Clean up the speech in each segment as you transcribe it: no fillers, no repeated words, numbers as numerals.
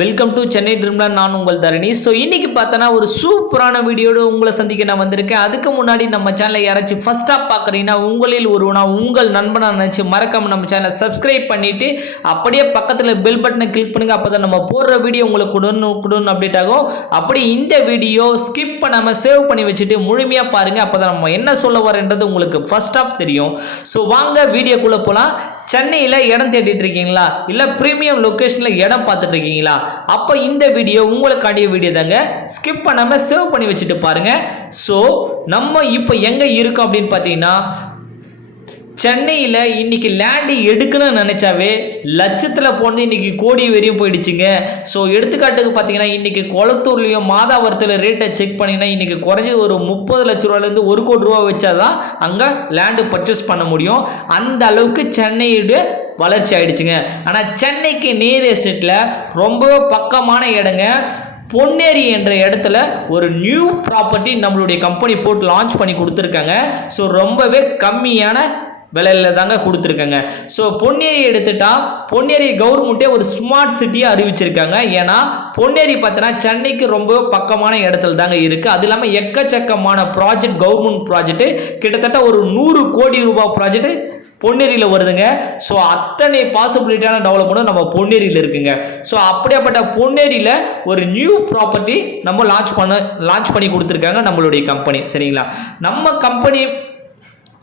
Welcome to Chennai Dreamland. நான் உங்கள் தரணி. So இன்றைக்கி பார்த்தோன்னா ஒரு சூப்பரான வீடியோடு உங்களை சந்திக்க நான் வந்திருக்கேன். அதுக்கு முன்னாடி நம்ம சேனலை யாராச்சும் ஃபஸ்ட்டாக பார்க்குறீங்கன்னா உங்களில் ஒருவனா உங்கள் நண்பனாக நினச்சி மறக்காமல் நம்ம சேனலை சப்ஸ்கிரைப் பண்ணிவிட்டு அப்படியே பக்கத்தில் பெல் பட்டனை கிளிக் பண்ணுங்கள். அப்போ தான் நம்ம போடுற வீடியோ உங்களுக்கு குடன் அப்டேட் ஆகும். அப்படி இந்த வீடியோ ஸ்கிப் பண்ணாமல் சேவ் பண்ணி வச்சுட்டு முழுமையாக பாருங்கள். அப்போ தான் நம்ம என்ன சொல்ல வரன்றது உங்களுக்கு ஃபர்ஸ்ட் ஆஃப் தெரியும். ஸோ வாங்க வீடியோக்குள்ளே போகலாம். சென்னையில் இடம் தேடிட்டு இருக்கீங்களா, இல்லை ப்ரீமியம் லொக்கேஷனில் இடம் பார்த்துட்டு இருக்கீங்களா, அப்போ இந்த வீடியோ உங்களுக்காண்டிய வீடியோ தாங்க. ஸ்கிப் பண்ணாமல் சேவ் பண்ணி வச்சுட்டு பாருங்கள். ஸோ நம்ம இப்போ எங்கே இருக்கோம் அப்படின்னு பார்த்தீங்கன்னா, சென்னையில் இன்றைக்கி லேண்டு எடுக்கணும்னு நினச்சாவே லட்சத்தில் போனது இன்றைக்கி கோடி வரையும் போயிடுச்சுங்க. ஸோ எடுத்துக்காட்டுக்கு பார்த்தீங்கன்னா, இன்றைக்கி கொளத்தூர்லேயும் மாதாவரத்தில் ரேட்டை செக் பண்ணிங்கன்னா இன்றைக்கி குறைஞ்சது ஒரு 30 லட்ச ரூபாயிலேருந்து 1 கோடி ரூபா வச்சா தான் அங்கே லேண்டு பர்ச்சேஸ் பண்ண முடியும். அந்த அளவுக்கு சென்னையோட வளர்ச்சி ஆகிடுச்சுங்க. ஆனால் சென்னைக்கு நியரஸ்ட்டில் ரொம்ப பக்கமான இடங்க பொன்னேரி என்ற இடத்துல ஒரு நியூ ப்ராப்பர்ட்டி நம்மளுடைய கம்பெனி போட்டு லான்ச் பண்ணி கொடுத்துருக்காங்க. ஸோ ரொம்பவே கம்மியான விலையில் தாங்க கொடுத்துருக்காங்க. ஸோ பொன்னேரி எடுத்துட்டா பொன்னேரி கவர்மெண்ட்டே ஒரு ஸ்மார்ட் சிட்டியாக அறிவிச்சிருக்காங்க. ஏன்னா பொன்னேரி பார்த்தீங்கன்னா சென்னைக்கு ரொம்ப பக்கமான இடத்துல தாங்க இருக்குது. அது இல்லாமல் எக்கச்சக்கமான ப்ராஜெக்ட், கவர்மெண்ட் ப்ராஜெக்ட்டு கிட்டத்தட்ட ஒரு 100 கோடி ரூபாய் ப்ராஜெக்ட்டு பொன்னேரியில் வருதுங்க. ஸோ அத்தனை பாசிபிலிட்டியான டெவலப்மெண்ட்டும் நம்ம பொன்னேரியில் இருக்குங்க. ஸோ அப்படியாப்பட்ட பொன்னேரியில் ஒரு நியூ ப்ராப்பர்ட்டி நம்ம லான்ச் பண்ணி கொடுத்துருக்காங்க நம்மளுடைய கம்பெனி. சரிங்களா, நம்ம கம்பெனி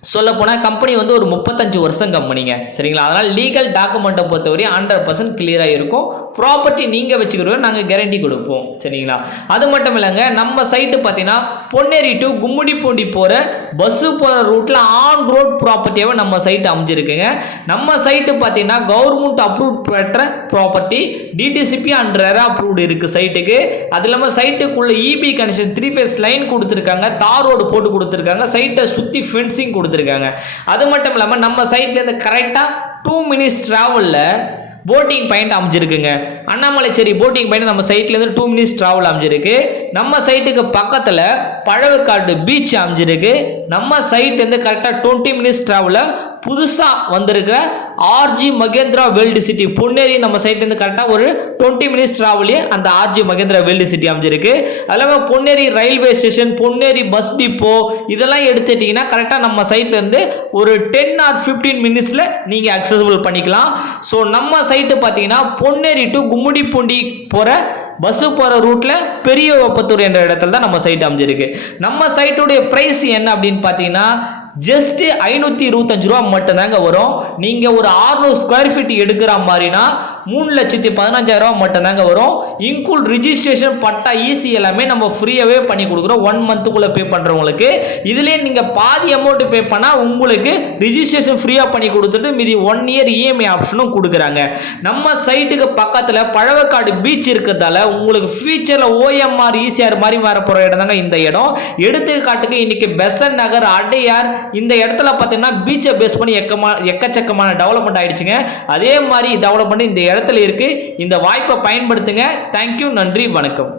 சொல்ல போனால் கம்பெனி வந்து ஒரு 35 வருஷம் கம்பெனிங்க. சரிங்களா, அதனால் லீகல் டாக்குமெண்ட்டை பொறுத்தவரை 100% கிளியராக இருக்கும். ப்ராப்பர்ட்டி நீங்கள் வச்சுக்கிறோம், நாங்கள் கேரண்டி கொடுப்போம். சரிங்களா, அது மட்டும் இல்லைங்க, நம்ம சைட்டு பார்த்தீங்கன்னா பொன்னேரி டு கும்மிடிப்பூண்டி போகிற பஸ்ஸு போகிற ரூட்டில் ஆன் ரோட் ப்ராப்பர்ட்டியாகவே நம்ம சைட்டு அமைஞ்சிருக்குங்க. நம்ம சைட்டு பார்த்தீங்கன்னா கவர்மெண்ட் அப்ரூவ் பெற்ற property, DTCP and RERA approved இருக்குது சைட்டுக்கு. அது இல்லாமல் சைட்டுக்குள்ளே இபி கனெக்ஷன் 3 ஃபேஸ் லைன் கொடுத்துருக்காங்க, தார் ரோடு போட்டு கொடுத்துருக்காங்க, சைட்டை சுற்றி ஃபென்சிங் கொடுத்துருக்காங்க. அது மட்டும் இல்லாமல் நம்ம சைட்லேருந்து கரெக்டாக 2 மினிட்ஸ் டிராவலில் போட்டிங் பாயிண்ட் அமைஞ்சிருக்குங்க. அண்ணாமலைச்சேரி போட்டிங் பாயிண்ட் நம்ம சைட்லேருந்து 2 மினிட்ஸ் டிராவல் அமைஞ்சிருக்கு. நம்ம சைட்டுக்கு பக்கத்தில் பழவேற்காடு பீச் அமைஞ்சிருக்கு. நம்ம சைட்லேருந்து கரெக்டாக 20 மினிட்ஸ் டிராவலில் புதுசாக வந்திருக்கிற RG Mahindra world city Ponneri நம்ம சைட்லேருந்து கரெக்டாக ஒரு 20 மினிட்ஸ் டிராவலே அந்த ஆர்ஜி மகேந்திரா வேர்ல்டு சிட்டி அமைஞ்சிருக்கு. அது இல்லாமல் Ponneri railway station, Ponneri bus depot இதெல்லாம் எடுத்துட்டிங்கன்னா கரெக்டாக நம்ம சைட்லேருந்து ஒரு 10 or 15 மினிட்ஸில் நீங்கள் அக்சசபிள் பண்ணிக்கலாம். ஸோ நம்ம சைட்டு பார்த்தீங்கன்னா பொன்னேரி டு கும்மிடிப்பூண்டி போகிற பஸ்ஸு போகிற ரூட்டில் பெரிய ஒப்பத்தூர் என்ற இடத்துல தான் நம்ம சைட் அமைஞ்சிருக்கு. நம்ம சைட்டுடைய ப்ரைஸ் என்ன அப்படின்னு பார்த்தீங்கன்னா ஜஸ்ட் 525 ரூபா மட்டும்தாங்க வரும். நீங்கள் ஒரு 600 ஸ்கொயர் ஃபீட் எடுக்கிற மாதிரினா 3,15,000 மட்டும்தாங்க வரும். இன்க்ளூட் ரிஜிஸ்ட்ரேஷன், பட்டா, ஈசி எல்லாமே நம்ம ஃப்ரீயாகவே பண்ணி கொடுக்குறோம் 1 மந்த்துக்குள்ளே பே பண்ணுறவங்களுக்கு. இதுலேயே நீங்கள் பாதி அமௌண்ட் பே பண்ணால் உங்களுக்கு ரிஜிஸ்ட்ரேஷன் ஃப்ரீயாக பண்ணி கொடுத்துட்டு மீதி 1 இயர் இஎம்ஐ ஆப்ஷனும் கொடுக்குறாங்க. நம்ம சைட்டுக்கு பக்கத்தில் பழவேற்காடு பீச் இருக்கிறதால உங்களுக்கு ஃபியூச்சரில் ஓஎம்ஆர், ஈசிஆர் மாதிரி வர போகிற இடம் தாங்க இந்த இடம். எடுத்துக்காட்டுக்கு இன்னைக்கு பெசன் நகர், அடையார் இந்த இடத்துல பார்த்தீங்கன்னா பீச்சை பேஸ் பண்ணி எக்கச்சக்கமான டெவலப்மெண்ட் ஆயிடுச்சுங்க. அதே மாதிரி டெவலப்மெண்ட் இந்த இடத்துல இருக்கு. இந்த வாய்ப்பை பயன்படுத்துங்க. தேங்க்யூ, நன்றி, வணக்கம்.